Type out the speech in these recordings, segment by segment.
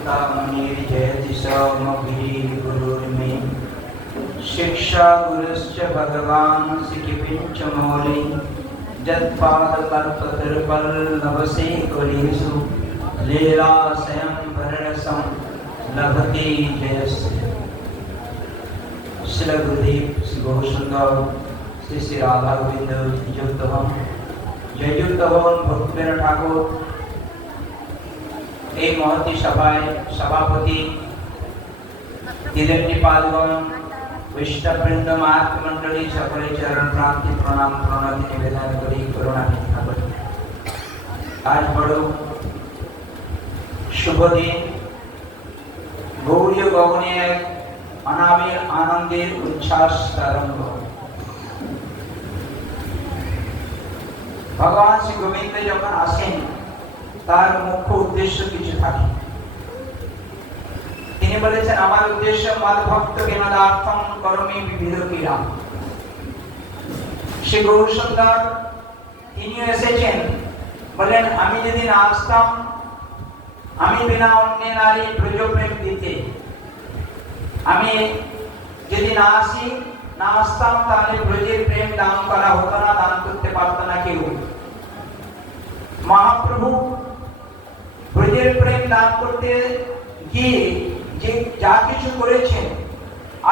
चिंतामणिर्जयति समगिरिर्गुरुर्मे शिक्षा गुरुश्च भगवान् सिकिपिञ्च मौलि जत्पादकल्पतरुपल्लवसेकुलेषु लीलाशयं भरणसं लभते जयस्य। श्री गुरुदेव श्री गौरसुंदर श्री श्री राधा गोविंद जययुक्त हन भक्तिवेदांत ठाकुर এই মহতি সভায় সভাপতি দিলেন্দ্রপাদগণ বৈষ্ণববৃন্দ মহাত্মমণ্ডলী সকলে চরণ প্রান্তি প্রণাম প্রণতি নিবেদন করি করুণা ভিক্ষা করি। আজ বড় শুভ দিন, গৌরীয় গগনে এক অনাবিল আনন্দের উচ্ছ্বাস তরঙ্গ। ভগবান শ্রী গোবিন্দ যখন আসেন তার মুখ্য উদ্দেশ্য কিছু থাকে। তিনি বলেছেন আমার উদ্দেশ্য মাদ ভক্ত বিনোদার্থম করমি বিবিধ ক্রীড়া। শ্রী গৌরসুন্দর তিনি এসেছেন বলেন আমি যদি না আসতাম, আমি বিনা অন্য নারী ব্রজপ্রেম দিতে, আমি যদি না আসতাম তাহলে ব্রজের প্রেম দান করা হতো না, দান করতে পারতো না কেউ। মহাপ্রভু ব্রজের প্রেম দান করতে গিয়ে যে যা কিছু করেছেন,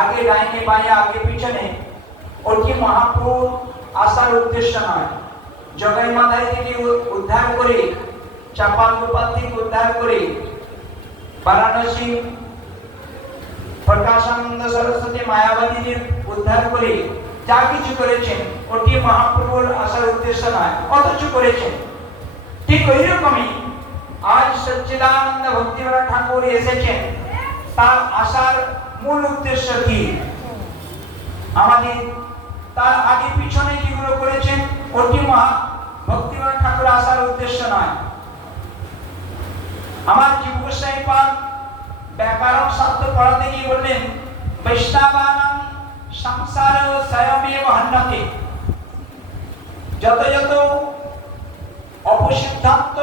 আগে ডাইনে বাঁয়ে আগে পিছনে, ওটি মহাপ্রভু আসার উদ্দেশ্য নয়। জগাই মাথায় থেকে উদ্ধার করে, চাপাল গোপাল থেকে উদ্ধার করে, বারাণসী প্রকাশানন্দ সরস্বতী মায়াবাদীদের উদ্ধার করে যা কিছু করেছেন, ওটি মহাপ্রভুর আসার উদ্দেশ্য নয়, অথচ করেছেন। ঠিক ওই রকমই আজ সচ্চিদানন্দ ভক্তিবেদান্ত ঠাকুর এসেছেন, তার আসার মূল উদ্দেশ্য কি? আমাদের তার আগে পিছনে যেগুলো করেছেন ওটি মহা ভক্তিবেদান্ত ঠাকুর আসার উদ্দেশ্য নয়। আমার জীবগোস্বামী পাদ ব্যাকরণ শাস্ত্র পড়াতে গিয়ে বললেন বৈষ্ণবানাং সংসার স্বয়মেব হন্যতে। যত যত অপসিদ্ধান্ত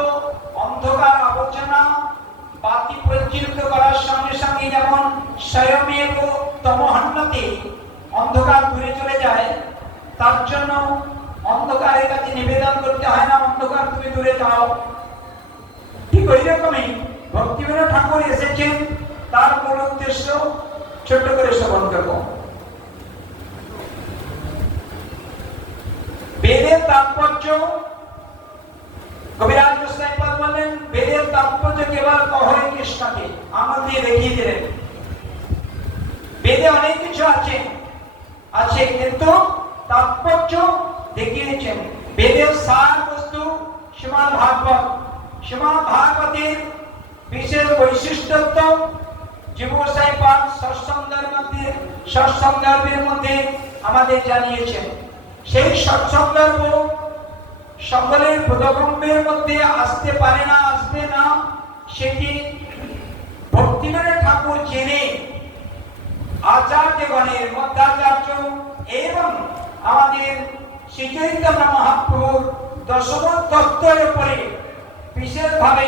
অন্ধকার আবর্জনা বাতি প্রজ্বলিত করার সঙ্গে সঙ্গে যেমন স্বয়মেব তমহন্যতে অন্ধকার দূরে চলে যায়, তার জন্য অন্ধকারের কাছে নিবেদন করতে হয় না, অন্ধকার তুমি দূরে যাও। ঠিক ওই রকমই ভক্তিবেদান্ত ঠাকুর এসেছেন, তার মূল উদ্দেশ্য ছোট করে শ্রবণ করব। বেদের তাৎপর্য কবিরাজ গোস্বামী পাদ বললেন বেদের তাৎপর্য কেবল কহরে কৃষ্ণকে আমাদের দেখিয়ে দিলেন। বেদে অনেক কিছু আছে কিন্তু তাৎপর্য দেখিয়েছেন। বেদের সার বস্তু শ্রীমদ্ ভাগবতের বিশেষ বৈশিষ্ট্য জীবগোস্বামী পাদ সৎসন্দর্ভের মধ্যে আমাদের জানিয়েছেন। সেই সৎসন্দর্ভ সকলের বোধগম্যের মধ্যে আসতে পারে না, আসবে না, সেটি ভক্তিবেদান্ত ঠাকুর জেনে আচার্যগণের মধ্যাচার্য এবং আমাদের শ্রী চৈতন্য মহাপ্রভুর দশম তত্ত্বের উপরে বিশেষভাবে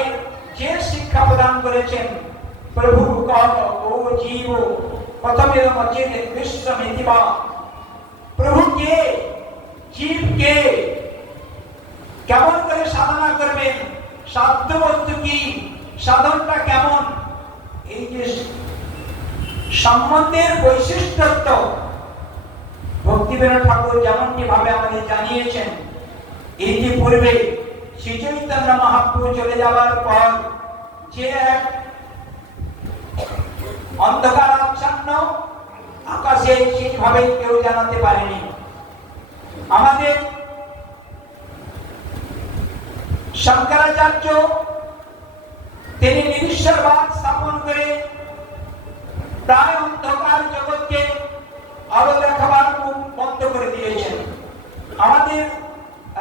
যে শিক্ষা প্রদান করেছেন, প্রভু কহ ও জীব প্রথমের মচিত বিশ্বমিতিবা। প্রভু কে, জীব কে, কেমন করে সাধনা করবেন, সাধ্য বস্তু কি, সাধনটা কেমন, এই যে সম্বন্ধের বৈশিষ্ট্য ভক্তিবেদান্ত ঠাকুর যেমনটি ভাবে আমাদের জানিয়েছেন। ইতিপূর্বে শ্রী চৈতন্য মহাপ্রভু চলে যাওয়ার পর যে এক অন্ধকার আচ্ছন্ন আকাশে সেইভাবে কেউ জানাতে পারেনি। আমাদের শঙ্করাচার্য তিনি নিরীশ্বরবাদ স্থাপন করে প্রায় অন্ধকার জগৎকে আলো দেখাবার মুখ বন্ধ করে দিয়েছেন। আমাদের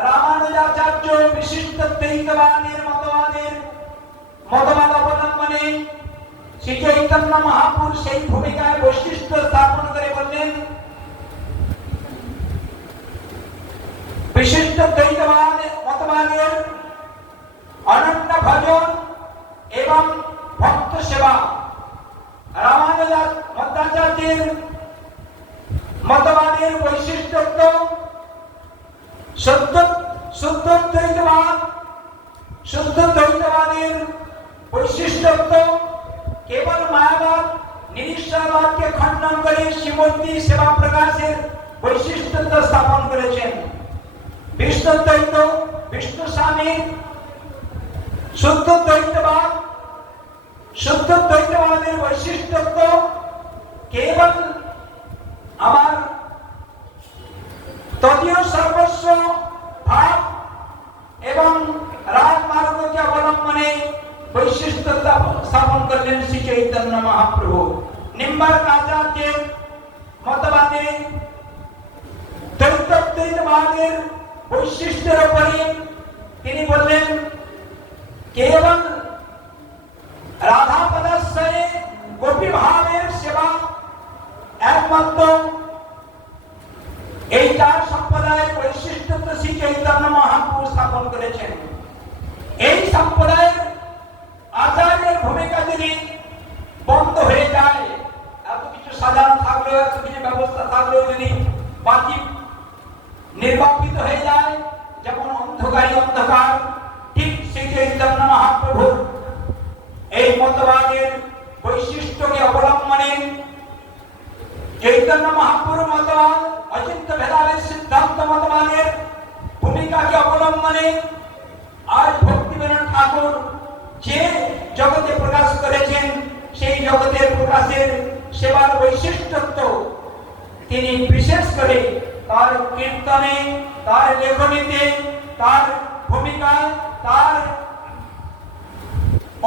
রামানুজাচার্য বিশিষ্ট দ্বৈতবাদের মতবাদ অবলম্বনে শ্রী চৈতন্য মহাপুর সেই ভূমিকায় বৈশিষ্ট্য স্থাপন করে বললেন বিশিষ্ট দ্বৈতবাদ মতবাদের অনন্য ভজন এবং ভক্ত সেবা কাচাচার্যের মতবাদের বৈশিষ্ট্য শুদ্ধ দ্বৈতবাদের বৈশিষ্ট্য কেবল মায়াবাদ নিরীশ্বরবাদকে খণ্ডন করে শ্রীমূর্তি সেবা প্রকাশের বৈশিষ্ট্য স্থাপন করেছেন। বিষ্ণু দ্বৈত, বিষ্ণু স্বামী শুদ্ধ দ্বৈতবাদের বৈশিষ্ট্য কেবল আমার তদীয় সর্বস্ব ভাব এবং রাজমার্গকে অবলম্বনে বৈশিষ্ট্য স্থাপন করলেন শ্রী চৈতন্য মহাপ্রভু। নিম্বার্কাচার্যের মতবাদে দ্বৈতবাদের বৈশিষ্ট্যের উপরে তিনি বললেন কেবল রাধা পদাশ্রয়ে গোপী ভাবের সেবা একমাত্র এই চার সম্প্রদায়ের বৈশিষ্ট্য শ্রী চৈতন্য মহাপ্রভু স্থাপন করেছেন। এই সম্প্রদায়ের আচার্যের ভূমিকা যদি বন্ধ হয়ে যায়, এত কিছু সাজানো থাকলেও, এত কিছু ব্যবস্থা থাকলেও যদি বাকি নির্বাপিত হয়ে যায়, যেমন অন্ধকারী অন্ধকার, ঠিক শ্রী চৈতন্য মহাপ্রভুর এই মতবাদের বৈশিষ্ট্যকে অবলম্বনে চৈতন্য মহাপ্রভুর মতবাদ অচিন্ত ভেদাভেদ সিদ্ধান্ত মতবাদের ভূমিকাকে অবলম্বনে আজ ভক্তিবিনোদ ঠাকুর যে জগতে প্রকাশ করেছেন, সেই জগতের প্রকাশের সেবার বৈশিষ্ট্য তিনি বিশেষ করে তার কীর্তনে, তার লেখনীতে, তার ভূমিকায়, তার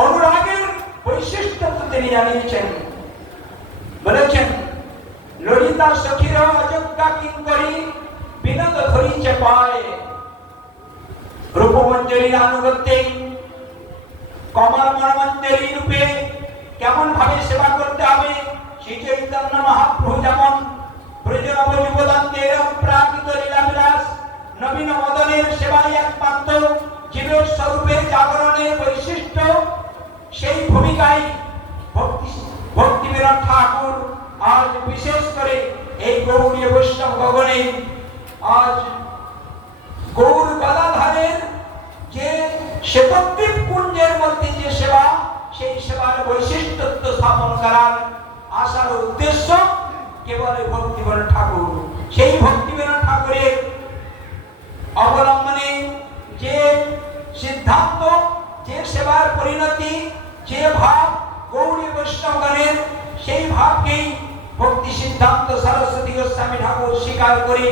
অনুরাগের বৈশিষ্ট্য তিনি জানিয়েছেন। বলেছেন ললিতা সখীর অযোগ্যা কিঙ্করী বিনোদ ধরিছে পায়। রূপমঞ্জরীর আনুগত্যে কমল মনোমঞ্জরী রূপে কেমন ভাবে সেবা করতে হবে, শ্রী চৈতন্য মহাপ্রভু যেমন ব্রজনব যুবদন্তের প্রাকৃত লীলাবিলাস নবীন মদনের সেবাই একমাত্র জীবের স্বরূপের জাগরণের বৈশিষ্ট্য, সেই ভূমিকায় ভক্তিবিনোদ ঠাকুর আজ বিশেষ করে এই গৌড়ীয় বৈষ্ণব গগনে আজ গৌর গদাধরের যে শ্বেতদ্বীপ কুঞ্জের মধ্যে যে সেবা, সেই সেবার বৈশিষ্ট্য স্থাপন করার আশার উদ্দেশ্য কেবল ভক্তিবিনোদ ঠাকুর। সেই ভক্তিবিনোদ ঠাকুরের অবলম্বনে যে সিদ্ধান্ত, যে সেবার পরিণতি, যে ভাব গৌড়ী বৈষ্ণবগণের, সেই ভাবকেই ভক্তি সিদ্ধান্ত সরস্বতী গোস্বামী ঠাকুর স্বীকার করে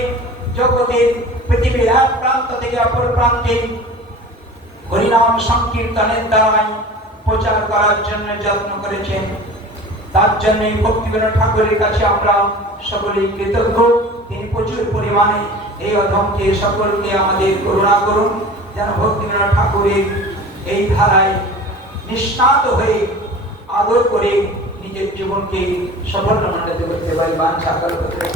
জগতের পৃথিবীর এক প্রান্ত থেকে অপর প্রান্তে হরিনাম সংকীর্তনের দ্বারাই প্রচার করার জন্য যত্ন করেছেন। তার জন্য ভক্তিবিনোদ ঠাকুরের কাছে আমরা সকলেই কৃতজ্ঞ। তিনি প্রচুর পরিমাণে এই অধমকে সকলকে আমাদের করুণা করুন, যেন ভক্তিবিনোদ ঠাকুরের এই ধারায় নিষ্ণাত হয়ে আদর করে নিজের জীবনকে সফল মণ্ডিত করতে পারি। বাঞ্ছা কল্পতরু